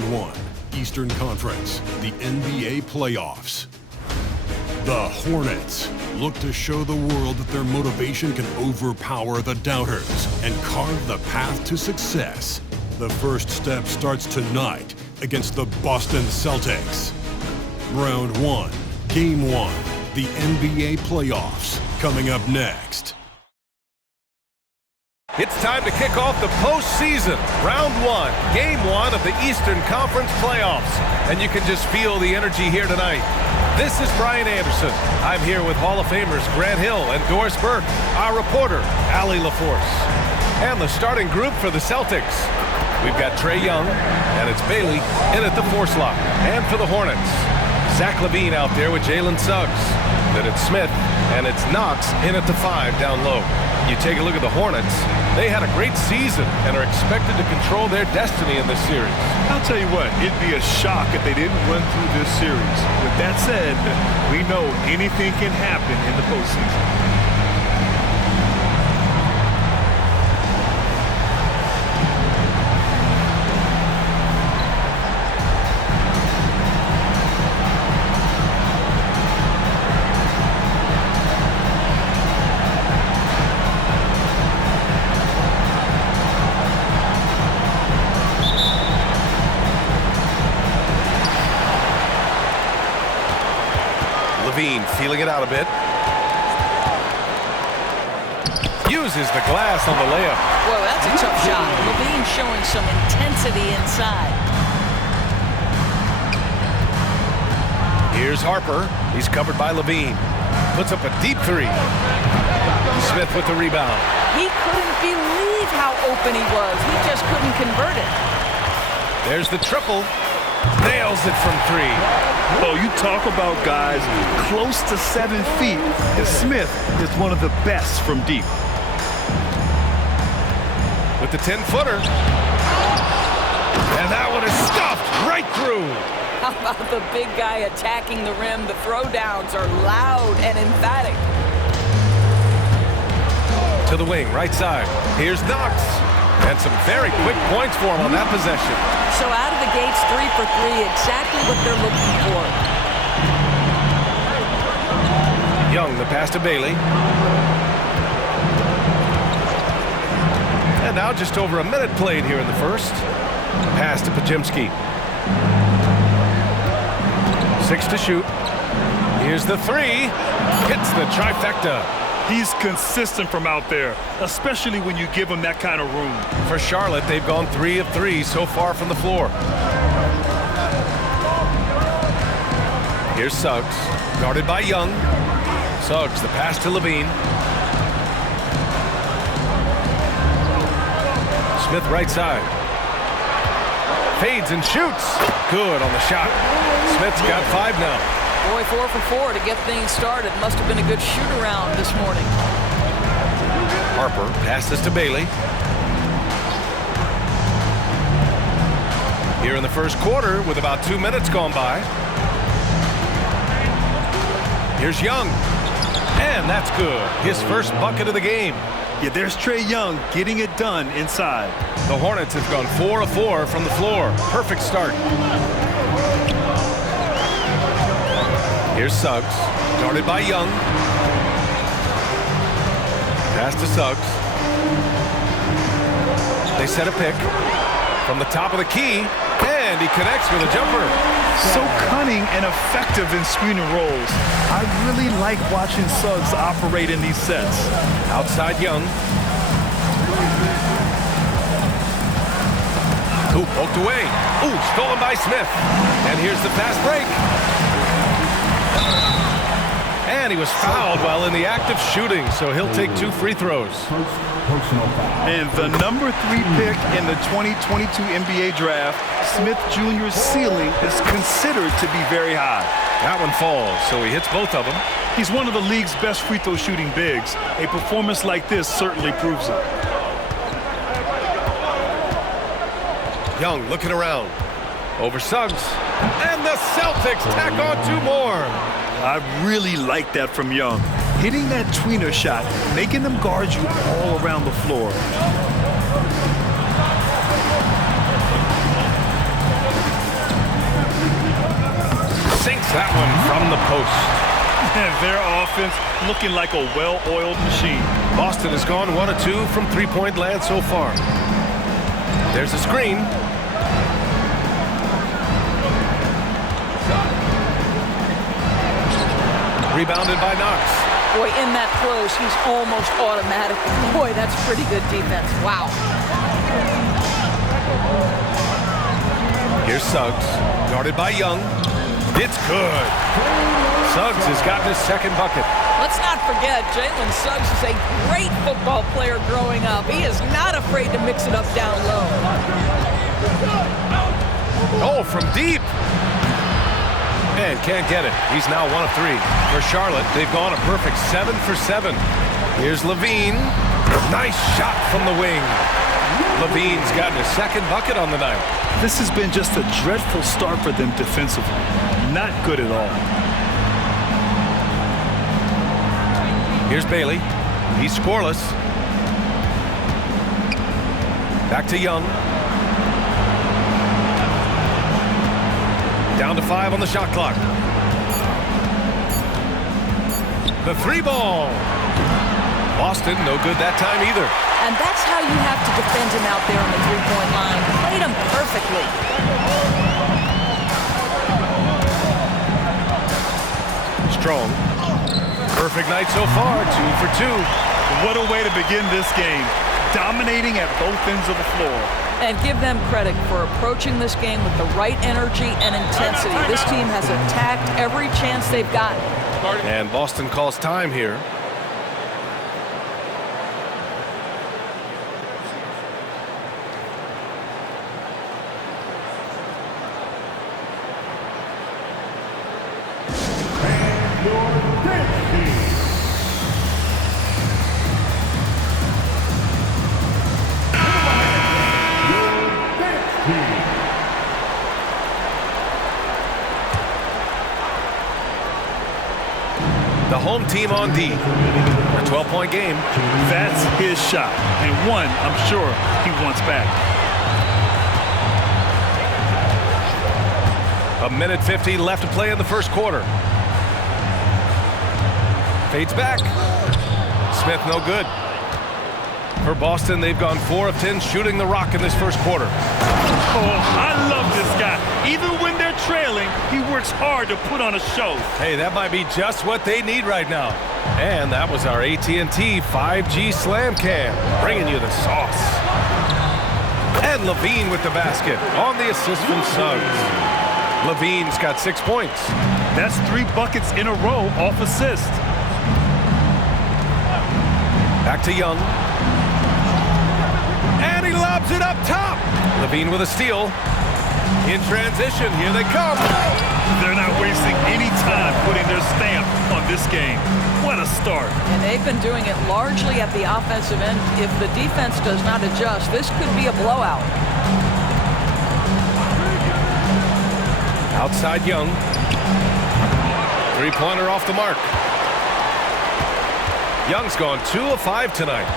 Round 1, Eastern Conference, the NBA playoffs. The Hornets look to show the world that their motivation can overpower the doubters and carve the path to success. The first step starts tonight against the Boston Celtics. Round 1, Game 1, the NBA playoffs, coming up next. It's time to kick off the postseason. Round 1, Game 1 of the Eastern Conference playoffs. And you can just feel the energy here tonight. This is Brian Anderson. I'm here with Hall of Famers Grant Hill and Doris Burke, our reporter, Allie LaForce. And the starting group for the Celtics. We've got Trae Young, and it's Bailey in at the 4 slot. And for the Hornets, Zach LaVine out there with Jalen Suggs. Then it's Smith, and it's Knox in at the 5 down low. You take a look at the Hornets, they had a great season and are expected to control their destiny in this series. I'll tell you what, it'd be a shock if they didn't run through this series. With that said, we know anything can happen in the postseason. Feeling it out a bit. Uses the glass on the layup. Whoa, that's a tough shot. LaVine showing some intensity inside. Here's Harper. He's covered by LaVine. Puts up a deep 3. Smith with the rebound. He couldn't believe how open he was. He just couldn't convert it. There's the triple. Nails it from 3. Oh, you talk about guys close to 7 feet, and Smith is one of the best from deep. With the 10-footer. And that one is stuffed right through. How about the big guy attacking the rim? The throwdowns are loud and emphatic. To the wing, right side. Here's Knox. And some very quick points for him on that possession. So out of the gates, 3 for 3, exactly what they're looking for. Young, the pass to Bailey. And now just over a minute played here in the first. Pass to Pajemski. 6 to shoot. Here's the 3. Hits the trifecta. He's consistent from out there, especially when you give him that kind of room. For Charlotte, they've gone 3 of 3 so far from the floor. Here's Suggs, guarded by Young. Suggs, the pass to LaVine. Smith right side. Fades and shoots. Good on the shot. Smith's got 5 now. Boy, 4 for 4 to get things started. Must have been a good shoot-around this morning. Harper passes to Bailey. Here in the first quarter with about 2 minutes gone by. Here's Young. And that's good. His first bucket of the game. Yeah, there's Trae Young getting it done inside. The Hornets have gone 4 of 4 from the floor. Perfect start. Here's Suggs, guarded by Young. Pass to Suggs. They set a pick from the top of the key, and he connects with a jumper. So cunning and effective in screen and rolls. I really like watching Suggs operate in these sets. Outside Young. Ooh, poked away. Ooh, stolen by Smith. And here's the fast break. And he was fouled while in the act of shooting, so he'll take 2 free throws. And the number 3 pick in the 2022 NBA draft, Smith Jr.'s ceiling is considered to be very high. That one falls, so he hits both of them. He's one of the league's best free throw shooting bigs. A performance like this certainly proves it. Young looking around. Over Suggs. And the Celtics tack on 2 more. I really like that from Young. Hitting that tweener shot, making them guard you all around the floor. sinks that one from the post. And their offense looking like a well-oiled machine. Boston has gone 1 of 2 from three-point land so far. There's a screen. Rebounded by Knox. Boy, in that close, he's almost automatic. Boy, that's pretty good defense. Wow. Here's Suggs, guarded by Young. It's good. Suggs has gotten his second bucket. Let's not forget, Jalen Suggs is a great football player growing up. He is not afraid to mix it up down low. Oh, from deep. And can't get it. He's now 1 of 3. For Charlotte, they've gone a perfect 7 for 7. Here's Levine. Nice shot from the wing. Levine's gotten his second bucket on the night. This has been just a dreadful start for them defensively. Not good at all. Here's Bailey. He's scoreless. Back to Young. Down to 5 on the shot clock. The 3-ball. Boston, no good that time either. And that's how you have to defend him out there on the three-point line. Played him perfectly. Strong. Perfect night so far, 2 for 2. What a way to begin this game. Dominating at both ends of the floor. And give them credit for approaching this game with the right energy and intensity. This team has attacked every chance they've gotten. And Boston calls time here. The home team on D. A 12-point game. That's his shot. And one, I'm sure, he wants back. A minute 50 left to play in the first quarter. Fades back. Smith no good. For Boston, they've gone 4 of 10 shooting the rock in this first quarter. Oh, I love this guy. Even when they're trailing, he works hard to put on a show. Hey, that might be just what they need right now. And that was our AT&T 5G Slam Cam, bringing you the sauce. And Levine with the basket on the assist from Suggs. Levine's got 6 points. That's 3 buckets in a row off assist. Back to Young. And he lobs it up top. Levine with a steal. In transition, here they come. They're not wasting any time putting their stamp on this game. What a start. And they've been doing it largely at the offensive end. If the defense does not adjust, this could be a blowout. Outside Young. Three-pointer off the mark. Young's gone 2 of 5 tonight.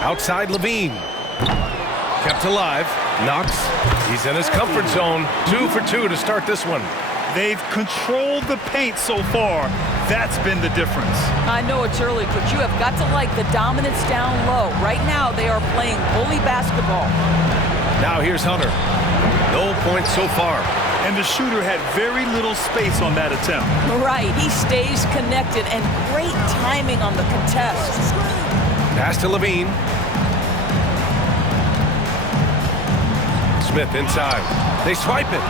Outside Levine. Kept alive. Knox. He's in his comfort zone. 2 for 2 to start this one. They've controlled the paint so far. That's been the difference. I know it's early, but you have got to like the dominance down low. Right now, they are playing bully basketball. Now here's Hunter. No points so far. And the shooter had very little space on that attempt. Right, he stays connected, and great timing on the contest. Pass to Levine. Smith inside. They swipe it.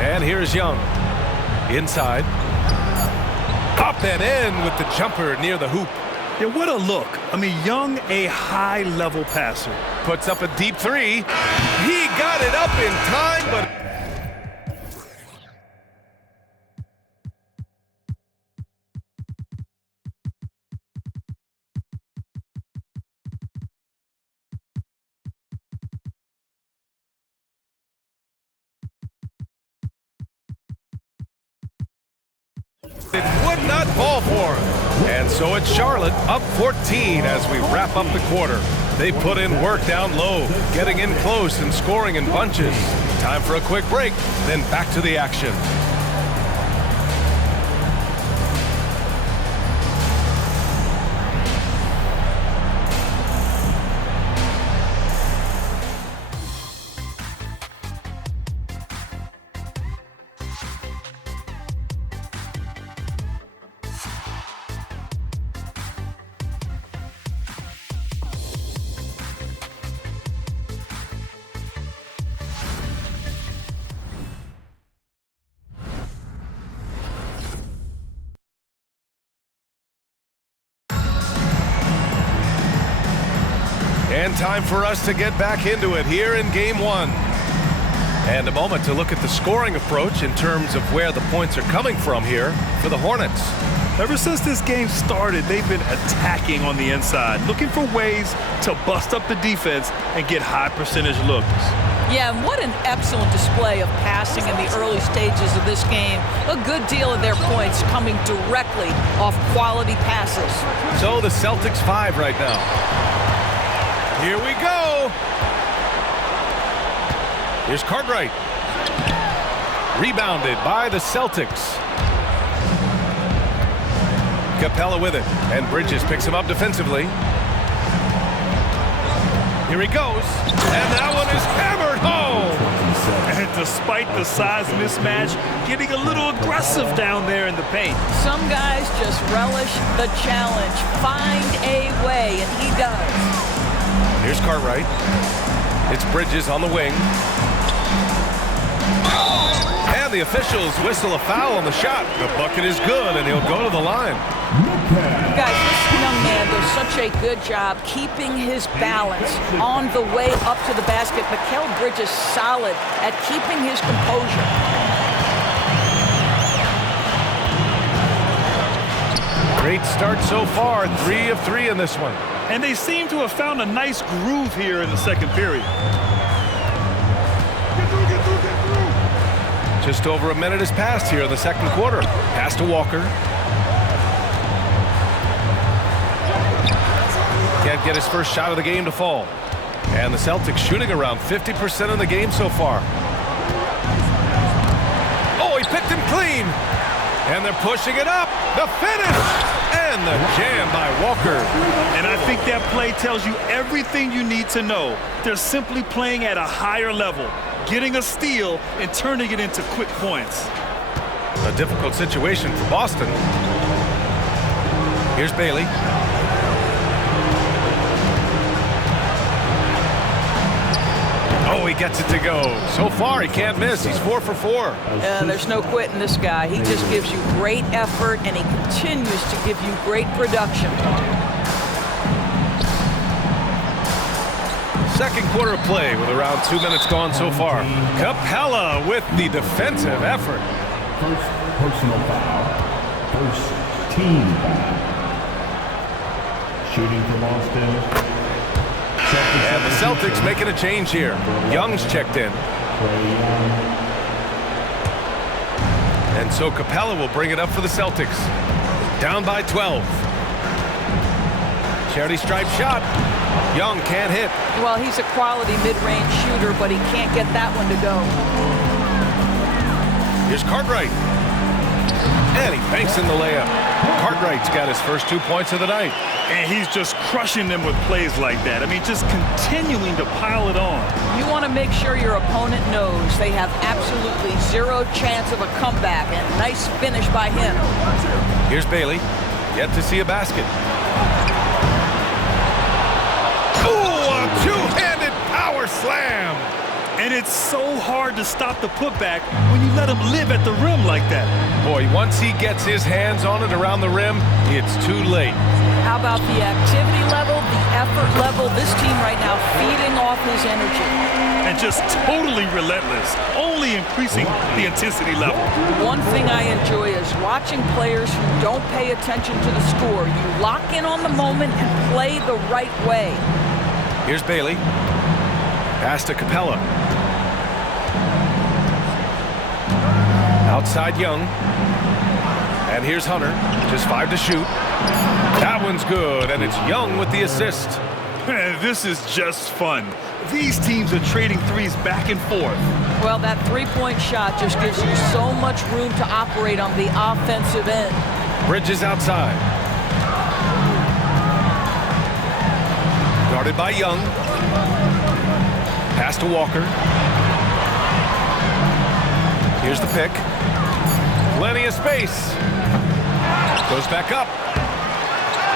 And here's Young. Inside. Up and in with the jumper near the hoop. Yeah, what a look. I mean, Young, a high-level passer. Puts up a deep 3. He got it up in time, but... it would not fall for him. And so it's Charlotte up 14 as we wrap up the quarter. They put in work down low, getting in close and scoring in bunches. Time for a quick break, then back to the action. And time for us to get back into it here in Game 1. And a moment to look at the scoring approach in terms of where the points are coming from here for the Hornets. Ever since this game started, they've been attacking on the inside, looking for ways to bust up the defense and get high percentage looks. Yeah, and what an excellent display of passing in the early stages of this game. A good deal of their points coming directly off quality passes. So the Celtics 5 right now. Here we go. Here's Cartwright. Rebounded by the Celtics. Capella with it, and Bridges picks him up defensively. Here he goes, and that one is hammered home. And despite the size mismatch, getting a little aggressive down there in the paint. Some guys just relish the challenge, find a way, and he does. Here's Cartwright. It's Bridges on the wing. And the officials whistle a foul on the shot. The bucket is good, and he'll go to the line. Guys, this young man does such a good job keeping his balance on the way up to the basket. Mikal Bridges solid at keeping his composure. Great start so far, 3 of 3 in this one. And they seem to have found a nice groove here in the second period. Just over a minute has passed here in the second quarter. Pass to Walker. Can't get his first shot of the game to fall. And the Celtics shooting around 50% in the game so far. Oh, he picked him clean. And they're pushing it up. The finish. And the jam by Walker. And I think that play tells you everything you need to know. They're simply playing at a higher level, getting a steal and turning it into quick points. A difficult situation for Boston. Here's Bailey. Oh, he gets it to go. So far, he can't miss. He's 4 for 4. There's no quitting this guy. He just gives you great effort, and he continues to give you great production. Second quarter of play with around 2 minutes gone so far. Capella with the defensive effort. First personal foul. First team foul. Shooting for Boston. And the Celtics making a change here. Young's checked in. And so Capella will bring it up for the Celtics. Down by 12. Charity stripe shot. Young can't hit. Well, he's a quality mid-range shooter, but he can't get that one to go. Here's Cartwright. And he banks in the layup. Cartwright's got his first 2 points of the night. And he's just crushing them with plays like that. I mean, just continuing to pile it on. You want to make sure your opponent knows they have absolutely zero chance of a comeback, and nice finish by him. Here's Bailey. Yet to see a basket. Oh, a two-handed power slam. And it's so hard to stop the putback when you let him live at the rim like that. Boy, once he gets his hands on it around the rim, it's too late. How about the activity level, the effort level? This team right now feeding off his energy. And just totally relentless, only increasing the intensity level. One thing I enjoy is watching players who don't pay attention to the score. You lock in on the moment and play the right way. Here's Bailey. Pass to Capella. Outside Young. And here's Hunter. Just 5 to shoot. That one's good, and it's Young with the assist. Man, this is just fun. These teams are trading threes back and forth. Well, that three-point shot just gives you so much room to operate on the offensive end. Bridges outside. Guarded by Young. Pass to Walker. Here's the pick. Plenty of space. Goes back up.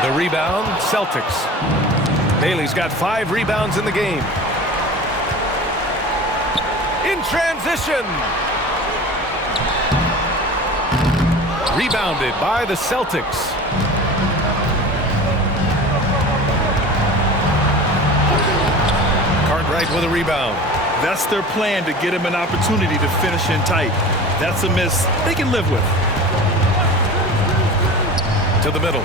The rebound, Celtics. Bailey's got 5 rebounds in the game. In transition. Rebounded by the Celtics. Cartwright with a rebound. That's their plan, to get him an opportunity to finish in tight. That's a miss they can live with. To the middle.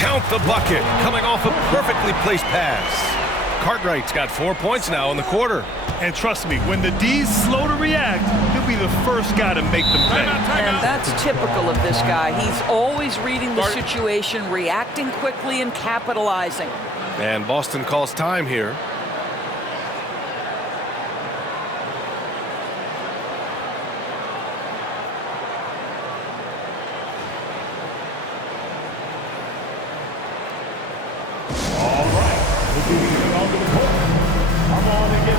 Count the bucket. Coming off a perfectly placed pass. Cartwright's got 4 points now in the quarter. And trust me, when the D's slow to react, he'll be the first guy to make them pay. And that's typical of this guy. He's always reading the situation, reacting quickly and capitalizing. And Boston calls time here. All right. Looking to get onto the court. Come on and get